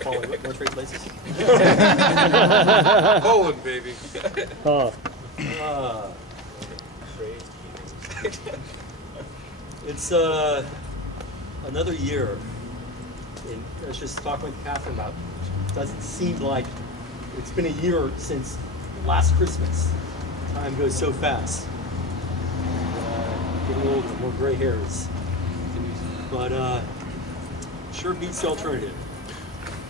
Poland, what trade places? Poland, baby. Oh. It's another year. And I was just talking with Catherine about it. Doesn't seem like it's been a year since last Christmas. Time goes so fast. Getting older, more gray hairs. But sure beats the alternative.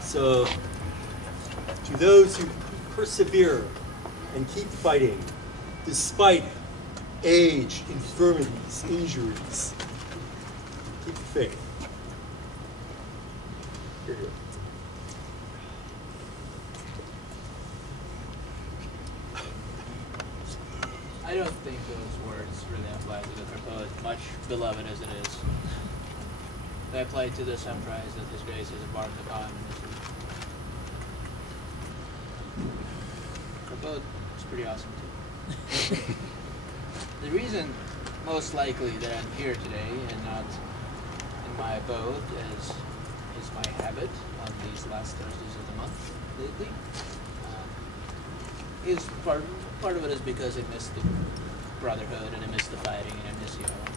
So to those who persevere and keep fighting despite age, infirmities, injuries, keep the faith. Here you go. I don't think those words really apply to the Crapaud, much beloved as it is. They apply to this emprise that His Grace has embarked upon in this week. Crapaud is pretty awesome too. The reason, most likely, that I'm here today and not in my abode, as is my habit on these last Thursdays of the month lately, is part of it is because I miss the brotherhood and I miss the fighting and I miss you all.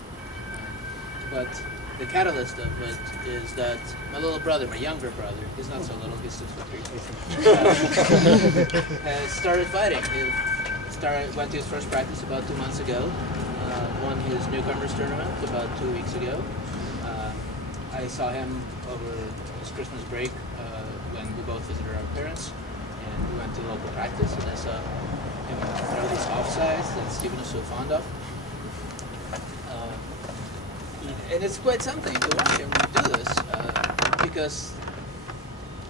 But the catalyst of it is that my little brother, my younger brother, he's not so little, he's 6 foot 3, has started fighting. He went to his first practice about 2 months ago, won his newcomers tournament about 2 weeks ago. I saw him over his Christmas break when we both visited our parents, and we went to local practice, and I saw him throw these offsides that Stephen is so fond of. And it's quite something to watch him do this, because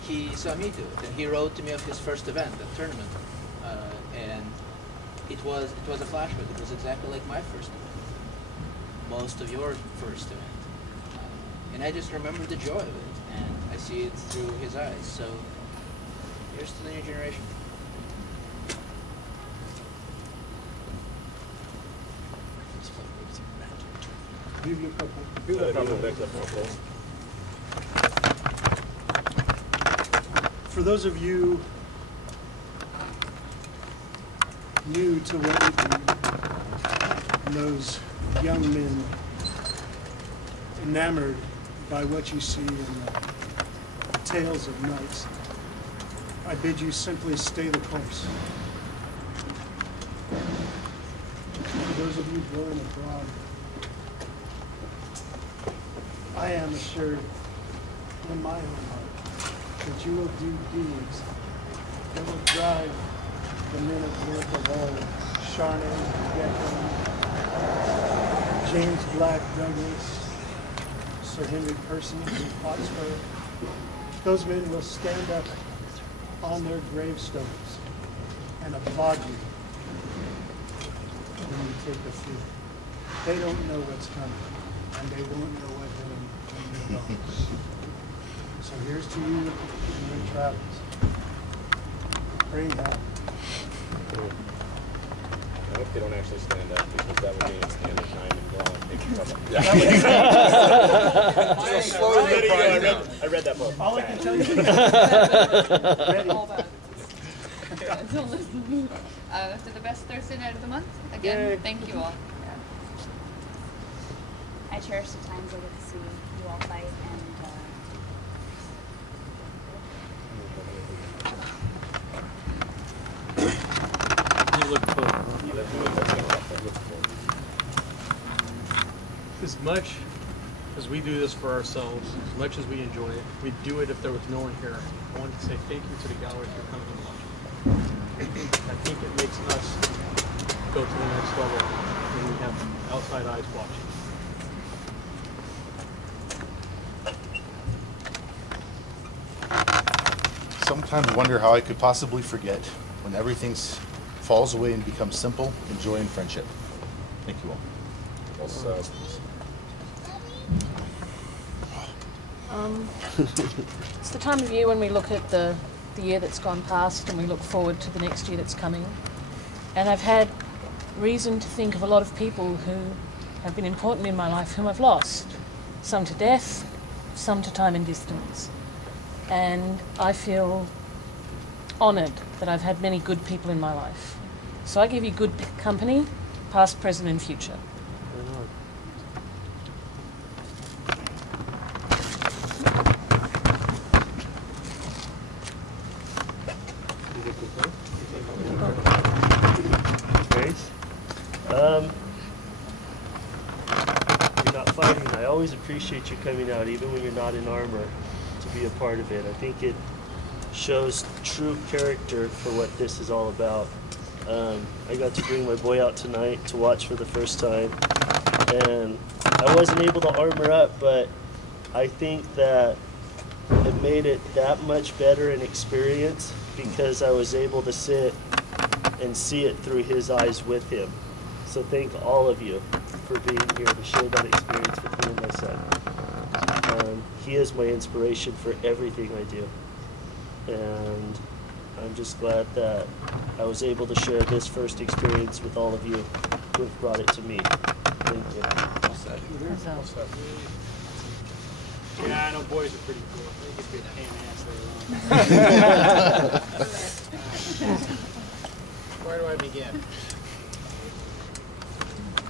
he saw me do it, and he wrote to me of his first event, the tournament, and it was a flashback. It was exactly like my first event, most of your first event, and I just remember the joy of it, and I see it through his eyes. So here's to the new generation. For those of you new to what we do, and those young men enamored by what you see in the tales of knights, I bid you simply stay the course. For those of you going abroad, I am assured in my own heart that you will do deeds that will drive the men of worth of old, Charney, Declan, James Black Douglas, Sir Henry Percy from Hotspur. Those men will stand up on their gravestones and applaud you when you take the field. They don't know what's coming, and they won't know what hit them when you're gone. So here's to you in your travels. Bring that. I hope they don't actually stand up, because that would mean stand at 9 and go on and take I read that book. All I can tell you is to the best Thursday night of the month. Again, thank you all. I cherish the times I get to see you all fight, and You look forward. As much as we do this for ourselves, as much as we enjoy it, we'd do it if there was no one here. I wanted to say thank you to the gallery for coming and watching. I think it makes us go to the next level when we have outside eyes watching. Sometimes wonder how I could possibly forget when everything falls away and becomes simple, and joy and friendship. Thank you all. It's the time of year when we look at the year that's gone past and we look forward to the next year that's coming. And I've had reason to think of a lot of people who have been important in my life whom I've lost. Some to death, some to time and distance. and I feel honoured that I've had many good people in my life. So I give you good company, past, present and future. Grace? You're not fighting. I always appreciate you coming out, even when you're not in armor, to be a part of it. I think it shows true character for what this is all about. I got to bring my boy out tonight to watch for the first time, and I wasn't able to armor up, but I think that it made it that much better an experience because I was able to sit and see it through his eyes with him. So thank all of you for being here to share that experience with me and my son. He is my inspiration for everything I do. And I'm just glad that I was able to share this first experience with all of you who have brought it to me. Thank you. Yeah, I know boys are pretty cool. They just be a pain in the ass later on. Where do I begin?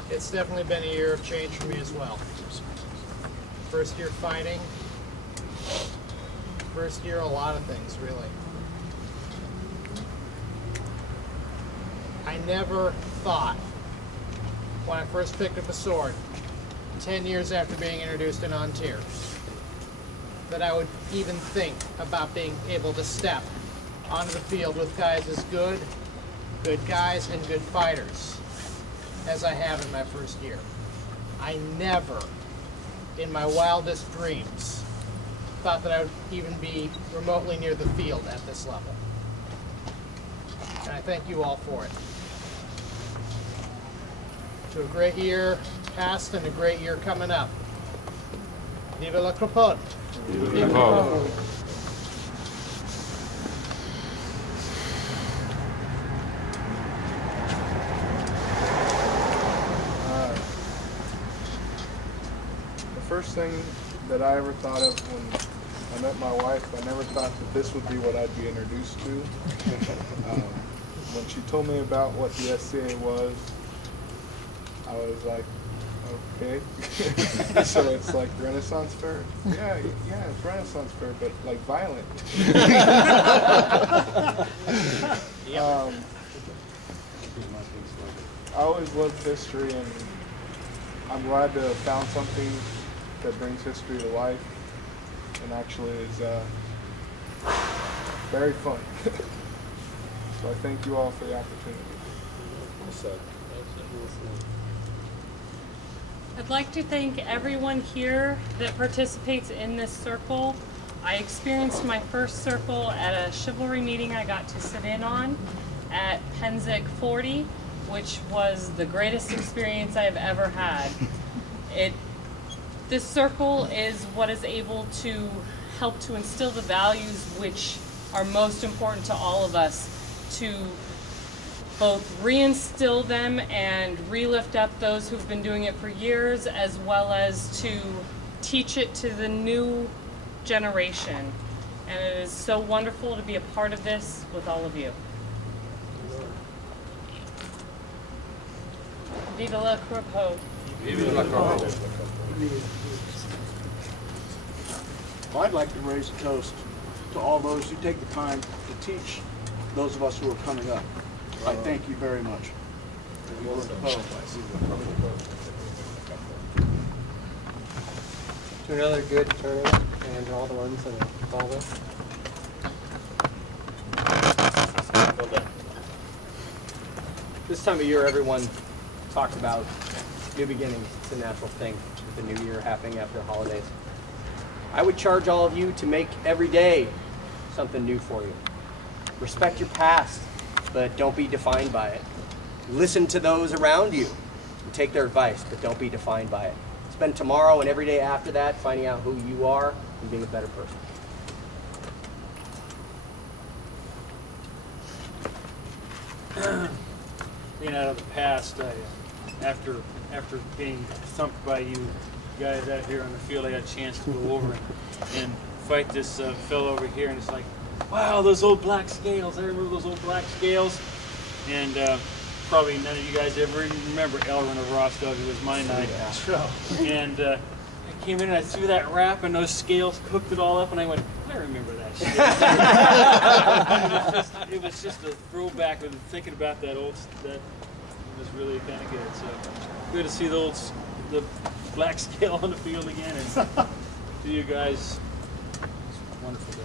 It's definitely been a year of change for me as well. First year fighting. First year a lot of things, really. I never thought, when I first picked up a sword, 10 years after being introduced in On Tier, that I would even think about being able to step onto the field with guys as good guys and good fighters as I have in my first year. I never, in my wildest dreams, thought that I would even be remotely near the field at this level. And I thank you all for it. To a great year past and a great year coming up. Vive la Crapaud! Vive la Crapaud! The first thing that I ever thought of when I met my wife, I never thought that this would be what I'd be introduced to. When she told me about what the SCA was, I was like, okay. So it's like Renaissance Fair? Yeah, it's Renaissance Fair, but like violent. I always loved history, and I'm glad to have found something that brings history to life and actually is very fun. So I thank you all for the opportunity. I'd like to thank everyone here that participates in this circle. I experienced my first circle at a chivalry meeting I got to sit in on at Penzic 40, which was the greatest experience I've ever had. This circle is what is able to help to instill the values which are most important to all of us, to both reinstill them and relift up those who've been doing it for years, as well as to teach it to the new generation. And it is so wonderful to be a part of this with all of you. Vive la Crapaud. Vive la Crapaud. Well, I'd like to raise a toast to all those who take the time to teach those of us who are coming up. I thank you very much. To another good tournament and to all the ones that follow. This time of year, everyone talks about new beginnings. It's a natural thing with the new year happening after the holidays. I would charge all of you to make every day something new for you. Respect your past, but don't be defined by it. Listen to those around you and take their advice, but don't be defined by it. Spend tomorrow and every day after that finding out who you are and being a better person. Being out of the past, after being thumped by you guys out here on the field, I got a chance to go over and fight this fellow over here, and it's like, wow, those old black scales. I remember those old black scales. And probably none of you guys ever even remember Elrin of Rostov. It was my night. And I came in and I threw that wrap, and those scales cooked it all up, and I went, I remember that shit. It was just a throwback of thinking about that old, that was really kind of good. So good to see the black scale on the field again, and to you guys, it's a wonderful day.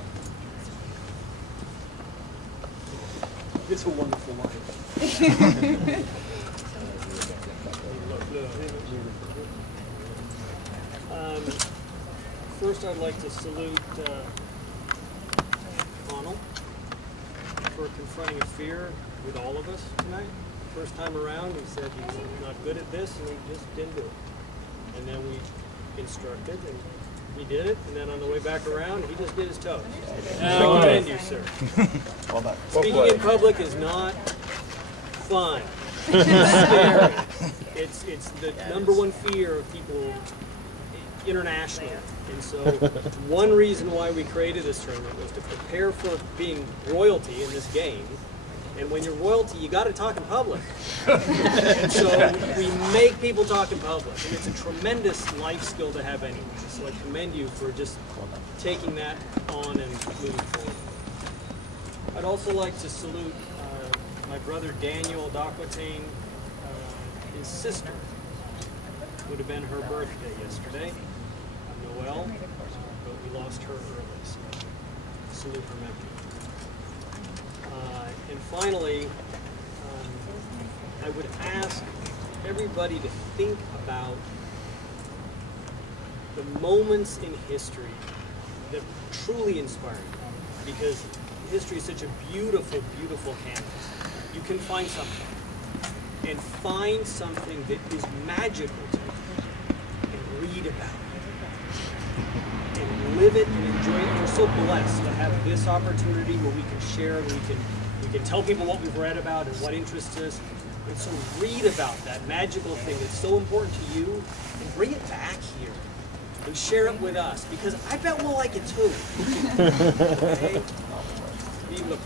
It's a wonderful life. First, I'd like to salute Connell for confronting a fear with all of us tonight. First time around, he said he's not good at this, and he just didn't do it. And then we instructed, and he did it, and then on the way back around, he just did his toes. I commend you, sir. Well done. Speaking in public is not fun. It's scary. It's the number one fear of people internationally. And so one reason why we created this tournament was to prepare for being royalty in this game. And when you're royalty, you got to talk in public. And so we make people talk in public. And it's a tremendous life skill to have anyway. So I commend you for just taking that on and moving forward. I'd also like to salute my brother Daniel Daquitaine, his sister. Would have been her birthday yesterday, Noelle, but we lost her early, so salute her memory. And finally, I would ask everybody to think about the moments in history that truly inspire you, because history is such a beautiful, beautiful canvas. You can find something, and find something that is magical to you, and read about it, and live it and enjoy it. We're so blessed to have this opportunity where we can share, and we can tell people what we've read about and what interests us. And so read about that magical thing that's so important to you, and bring it back here and share it with us, because I bet we'll like it too. Okay? Vive le